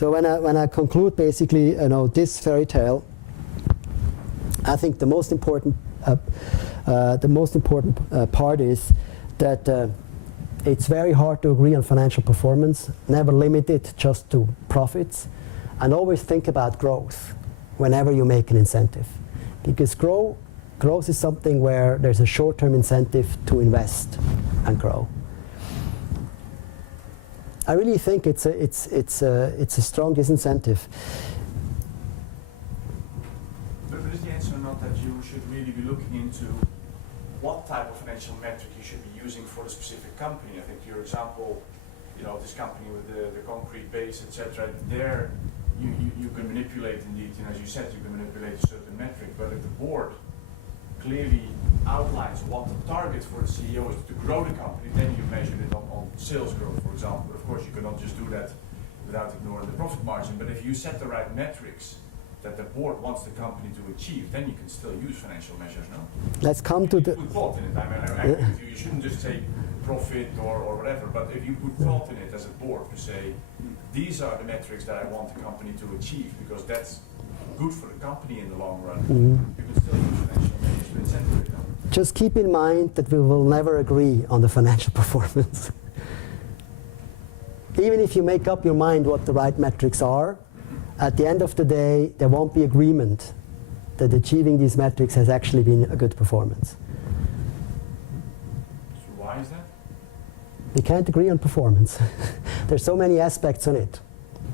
So when I conclude basically, this fairy tale, I think the most important part is that it's very hard to agree on financial performance. Never limit it just to profits, and always think about growth whenever you make an incentive, because growth is something where there's a short-term incentive to invest and grow. I really think it's a strong disincentive. But is the answer not that you should really be looking into what type of financial metric you should be using for the specific company? I think your example, this company with the concrete base, etc. There, you can manipulate indeed, as you said, you can manipulate a certain metric. But if the board clearly outlines what the target for the CEO is to grow the company, then you measure it on sales growth, for example. But of course, you cannot just do that without ignoring the profit margin. But if you set the right metrics that the board wants the company to achieve, then you can still use financial measures, no? Let's come to the... Put thought in it. I agree with you. You shouldn't just say profit or whatever, but if you put thought in it as a board to say, these are the metrics that I want the company to achieve, because that's good for the company in the long run, you can still use financial measures to incentivize it. Just keep in mind that we will never agree on the financial performance. Even if you make up your mind what the right metrics are, at the end of the day, there won't be agreement that achieving these metrics has actually been a good performance. So why is that? We can't agree on performance. There's so many aspects on it.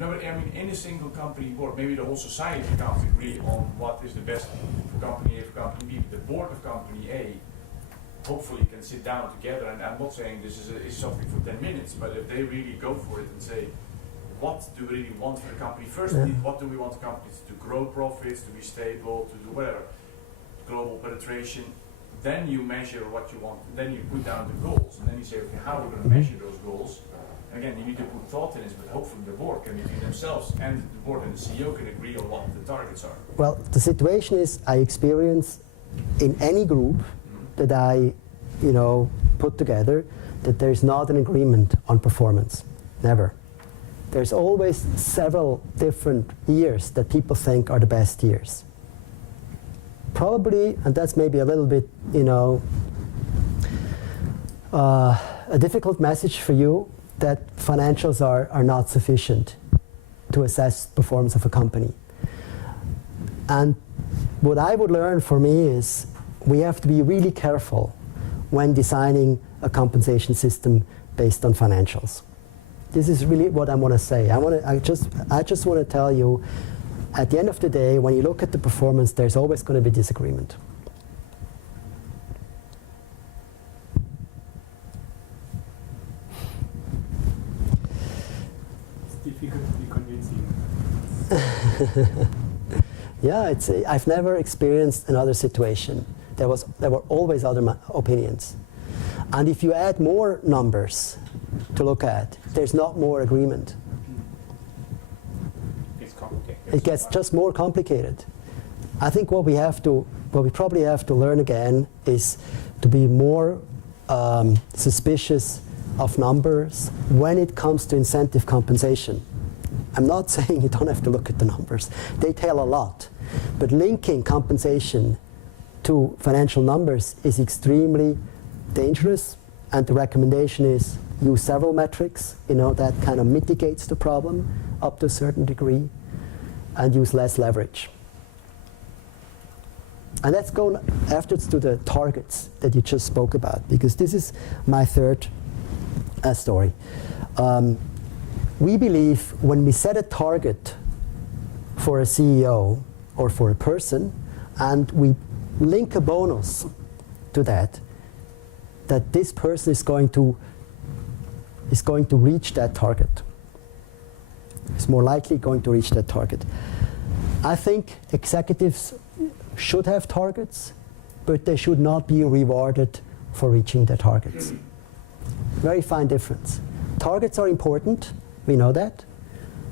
No, but I mean, in a single company board, maybe the whole society can't agree on what is the best for company A, for company B. The board of company A hopefully can sit down together, and I'm not saying this is something for 10 minutes, but if they really go for it and say, what do we really want for the company? First, what do we want the company to grow profits, to be stable, to do whatever, global penetration. Then you measure what you want, then you put down the goals, and then you say, okay, how are we going to measure those goals? And again, you need to put thought in it, but hopefully the board can between themselves, and the board and the CEO can agree on what the targets are. Well, the situation is, I experience in any group that I, put together, that there's not an agreement on performance. Never. There's always several different years that people think are the best years. Probably, and that's maybe a little bit, a difficult message for you, that financials are not sufficient to assess performance of a company. And what I would learn for me is we have to be really careful when designing a compensation system based on financials. This is really what I want to say. I just want to tell you, at the end of the day, when you look at the performance, there's always going to be disagreement. It's difficult to be convincing. Yeah, I've never experienced another situation. There were always other opinions. And if you add more numbers to look at, there's not more agreement. It's complicated. It gets just more complicated. I think what we probably have to learn again is to be more suspicious of numbers when it comes to incentive compensation. I'm not saying you don't have to look at the numbers. They tell a lot. But linking compensation to financial numbers is extremely dangerous, and the recommendation is use several metrics, that kind of mitigates the problem up to a certain degree, and use less leverage. And let's go afterwards to the targets that you just spoke about, because this is my third story. We believe when we set a target for a CEO or for a person, and we link a bonus to that this person is going to reach that target. Is more likely going to reach that target. I think executives should have targets, but they should not be rewarded for reaching their targets. Very fine difference. Targets are important, we know that,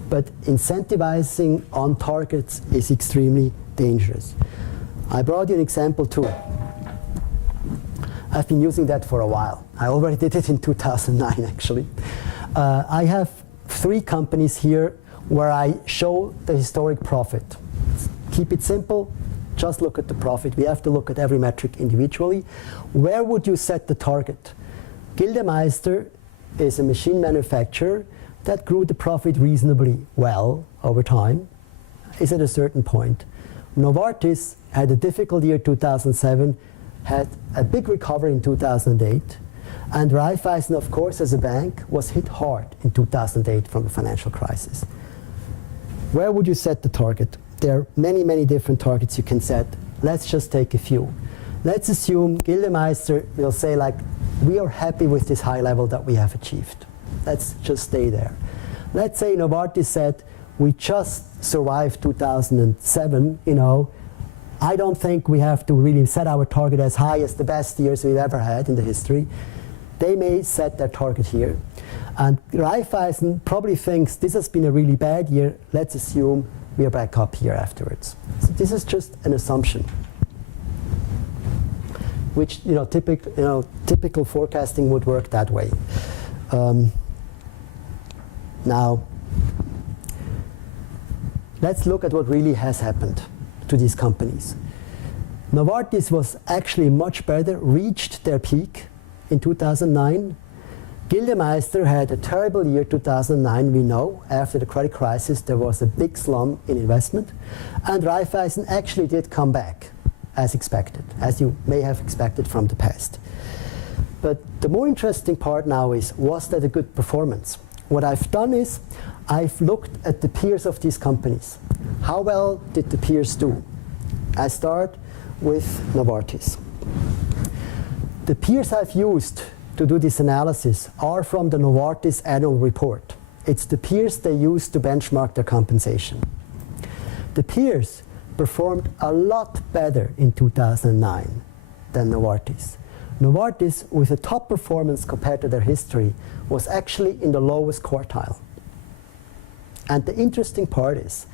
but incentivizing on targets is extremely dangerous. I brought you an example too. I've been using that for a while. I already did it in 2009 actually. I have 3 companies here where I show the historic profit. Keep it simple, just look at the profit. We have to look at every metric individually. Where would you set the target? Gildemeister is a machine manufacturer that grew the profit reasonably well over time, is at a certain point. Novartis had a difficult year 2007, had a big recovery in 2008, and Raiffeisen, of course, as a bank, was hit hard in 2008 from the financial crisis. Where would you set the target? There are many, many different targets you can set. Let's just take a few. Let's assume Gildemeister will say, like, we are happy with this high level that we have achieved. Let's just stay there. Let's say Novartis said, we just survived 2007, you know, I don't think we have to really set our target as high as the best years we've ever had in the history. They may set their target here. And Raiffeisen probably thinks this has been a really bad year. Let's assume we are back up here afterwards. So this is just an assumption, which typical forecasting would work that way. Now, let's look at what really has happened to these companies. Novartis was actually much better, reached their peak in 2009. Gildemeister had a terrible year 2009, we know. After the credit crisis, there was a big slump in investment. And Raiffeisen actually did come back, as expected, as you may have expected from the past. But the more interesting part now is, was that a good performance? What I've done is, I've looked at the peers of these companies. How well did the peers do? I start with Novartis. The peers I've used to do this analysis are from the Novartis annual report. It's the peers they use to benchmark their compensation. The peers performed a lot better in 2009 than Novartis. Novartis, with a top performance compared to their history, was actually in the lowest quartile. And the interesting part is,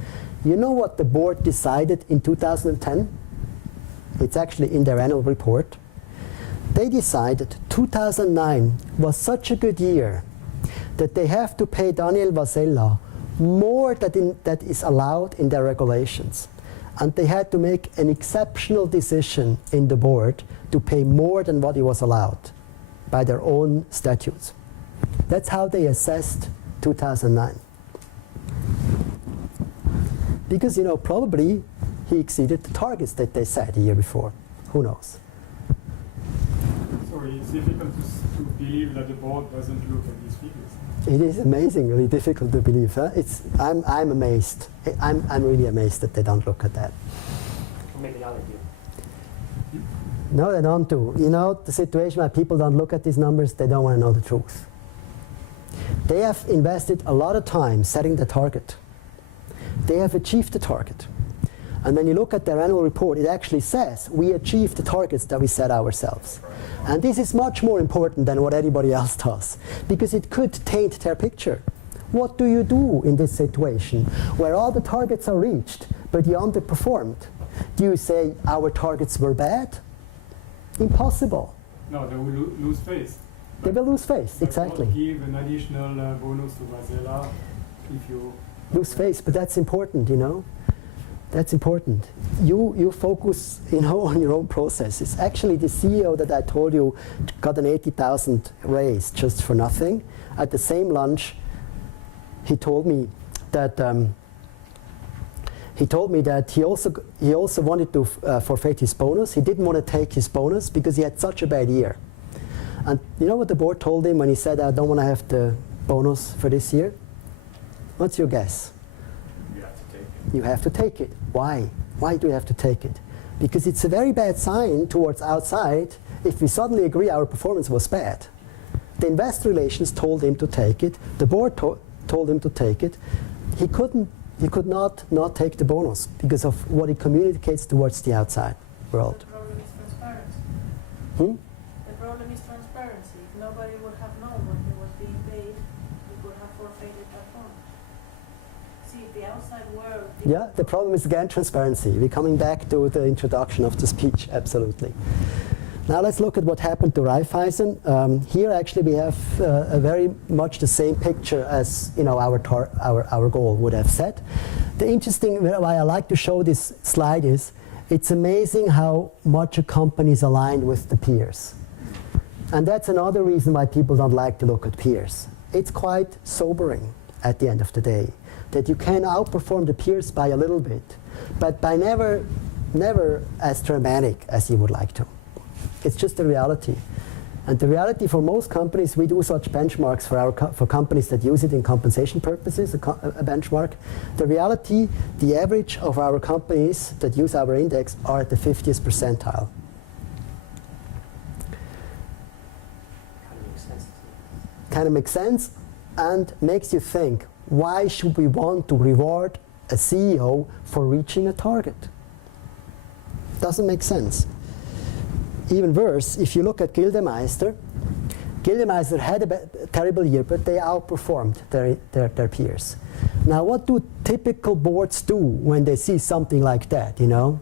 you know what the board decided in 2010? It's actually in their annual report. They decided 2009 was such a good year that they have to pay Daniel Vasella more than that is allowed in their regulations. And they had to make an exceptional decision in the board to pay more than what he was allowed by their own statutes. That's how they assessed 2009. Because, probably he exceeded the targets that they set the year before. Who knows? Sorry, it's difficult to believe that the board doesn't look at these figures. It is amazingly difficult to believe. Huh? I'm amazed. I'm really amazed that they don't look at that. Maybe now they do. No, they don't do. The situation where people don't look at these numbers, they don't want to know the truth. They have invested a lot of time setting the target. They have achieved the target. And when you look at their annual report, it actually says we achieved the targets that we set ourselves. And this is much more important than what anybody else does, because it could taint their picture. What do you do in this situation where all the targets are reached, but you underperformed? Do you say our targets were bad? Impossible. No, they will lose face. They will lose face, exactly. Give an additional bonus to Vasella if you lose face, but that's important, That's important. You focus, on your own processes. Actually, the CEO that I told you got an 80,000 raise just for nothing. At the same lunch, he told me that he also wanted to forfeit his bonus. He didn't want to take his bonus because he had such a bad year. And you know what the board told him when he said, I don't want to have the bonus for this year? What's your guess? You have to take it. You have to take it. Why? Why do you have to take it? Because it's a very bad sign towards outside if we suddenly agree our performance was bad. The investor relations told him to take it. The board told him to take it. He could not take the bonus because of what it communicates towards the outside world. The problem is transparency. The problem is transparency. If nobody would have known what he was being paid, he could have forfeited that bonus. See, if the outside world... Yeah, the problem is again transparency. We're coming back to the introduction of the speech, absolutely. Now let's look at what happened to Raiffeisen. Here actually we have a very much the same picture as our goal would have set. The interesting why I like to show this slide is it's amazing how much a company is aligned with the peers. And that's another reason why people don't like to look at peers. It's quite sobering at the end of the day that you can outperform the peers by a little bit, but by never as dramatic as you would like to. It's just the reality. And the reality for most companies, we do such benchmarks for companies that use it in compensation purposes, a benchmark. The reality, the average of our companies that use our index are at the 50th percentile. Kind of makes sense and makes you think, why should we want to reward a CEO for reaching a target? Doesn't make sense. Even worse, if you look at Gildemeister had a terrible year, but they outperformed their peers. Now, what do typical boards do when they see something like that, you know?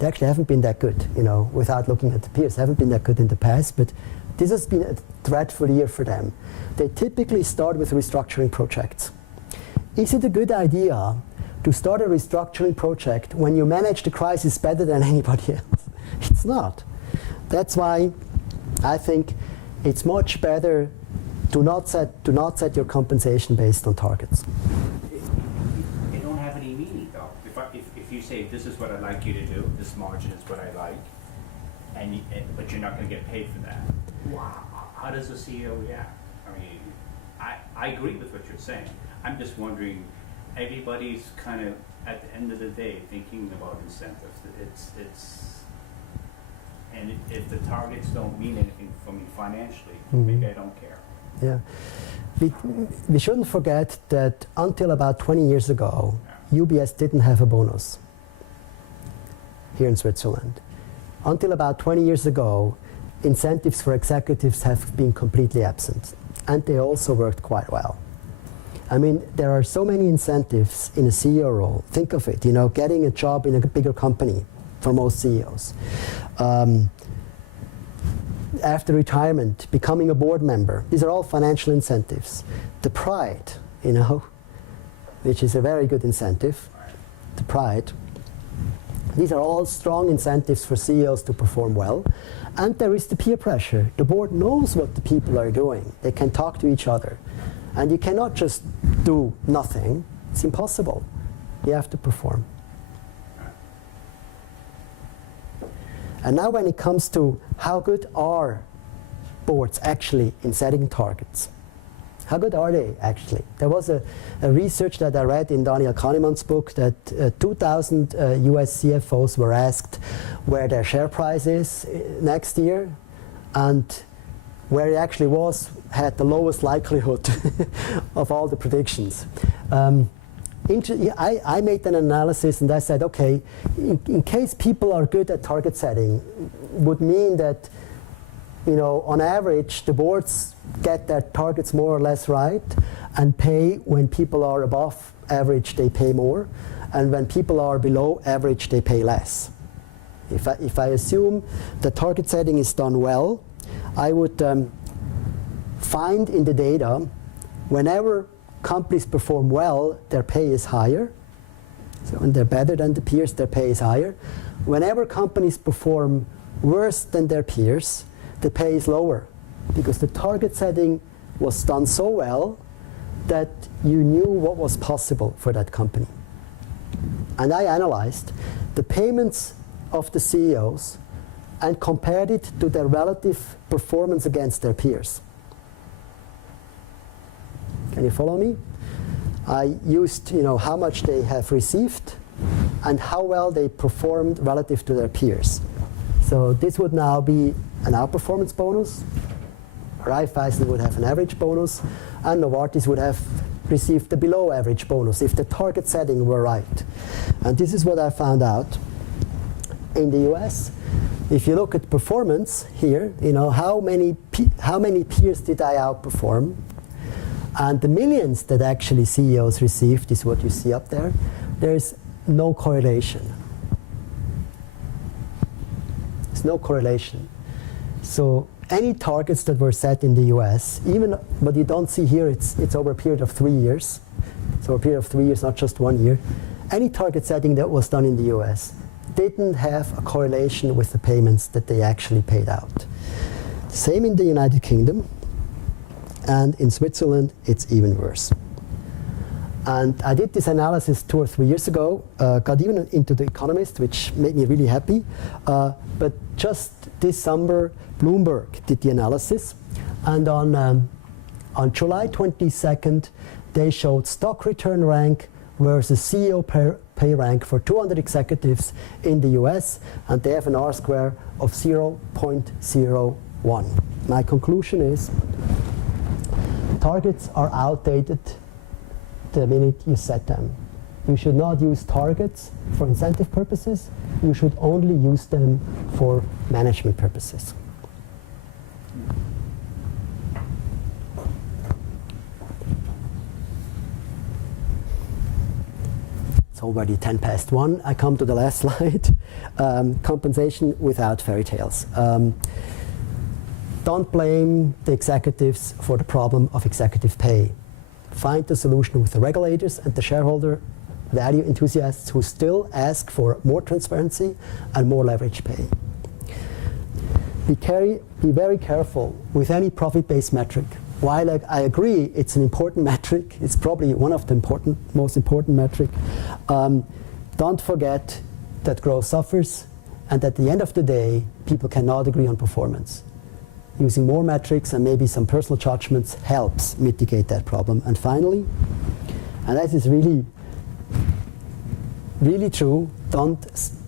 They actually haven't been that good, you know, without looking at the peers. They haven't been that good in the past, but this has been a dreadful year for them. They typically start with restructuring projects. Is it a good idea to start a restructuring project when you manage the crisis better than anybody else? It's not. That's why I think it's much better to not set your compensation based on targets. They don't have any meaning though. If you say this is what I'd like you to do, this margin is what I like, but you're not going to get paid for that. Wow. How does the CEO react? I mean, I agree with what you're saying. I'm just wondering, everybody's kind of at the end of the day thinking about incentives. And if the targets don't mean anything for me financially, maybe I don't care. Yeah. We shouldn't forget that until about 20 years ago, UBS didn't have a bonus here in Switzerland. Until about 20 years ago, incentives for executives have been completely absent. And they also worked quite well. I mean, there are so many incentives in a CEO role. Think of it, you know, getting a job in a bigger company for most CEOs. After retirement, becoming a board member. These are all financial incentives. The pride, you know, which is a very good incentive, the pride. These are all strong incentives for CEOs to perform well. And there is the peer pressure. The board knows what the people are doing. They can talk to each other. And you cannot just do nothing. It's impossible. You have to perform. And now when it comes to how good are boards actually in setting targets? How good are they actually? There was a research that I read in Daniel Kahneman's book that 2,000 US CFOs were asked where their share price is next year, and where it actually was had the lowest likelihood of all the predictions. I made an analysis and I said, okay, in case people are good at target setting, would mean that, you know, on average, the boards get their targets more or less right and pay when people are above average, they pay more, and when people are below average, they pay less. If I assume the target setting is done well, I would find in the data whenever companies perform well, their pay is higher. So when they're better than the peers, their pay is higher. Whenever companies perform worse than their peers, the pay is lower, because the target setting was done so well that you knew what was possible for that company. And I analyzed the payments of the CEOs and compared it to their relative performance against their peers. Can you follow me? I used, you know, how much they have received and how well they performed relative to their peers. So this would now be an outperformance bonus. Raiffeisen would have an average bonus, and Novartis would have received the below average bonus if the target setting were right. And this is what I found out in the US. If you look at performance here, you know, how many peers did I outperform? And the millions that actually CEOs received is what you see up there. There's no correlation. There's no correlation. So any targets that were set in the US, even what you don't see here, it's over a period of 3 years. So a period of 3 years, not just 1 year. Any target setting that was done in the US didn't have a correlation with the payments that they actually paid out. Same in the United Kingdom, and in Switzerland, it's even worse. And I did this analysis 2 or 3 years ago, got even into The Economist, which made me really happy. But just this summer, Bloomberg did the analysis. And on July 22nd, they showed stock return rank versus CEO pay rank for 200 executives in the US, and they have an R-square of 0.01. My conclusion is targets are outdated the minute you set them. You should not use targets for incentive purposes. You should only use them for management purposes. It's already 1:10. I come to the last slide. Compensation without fairy tales. Don't blame the executives for the problem of executive pay. Find the solution with the regulators and the shareholder value enthusiasts who still ask for more transparency and more leverage pay. Be very careful with any profit-based metric. While I agree it's an important metric, it's probably one of the most important metric, don't forget that growth suffers, and at the end of the day, people cannot agree on performance. Using more metrics and maybe some personal judgments helps mitigate that problem. And finally, and that is really, really true, don't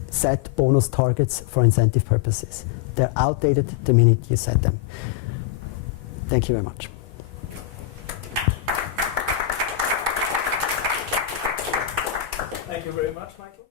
set bonus targets for incentive purposes. They're outdated the minute you set them. Thank you very much. Thank you very much, Michael.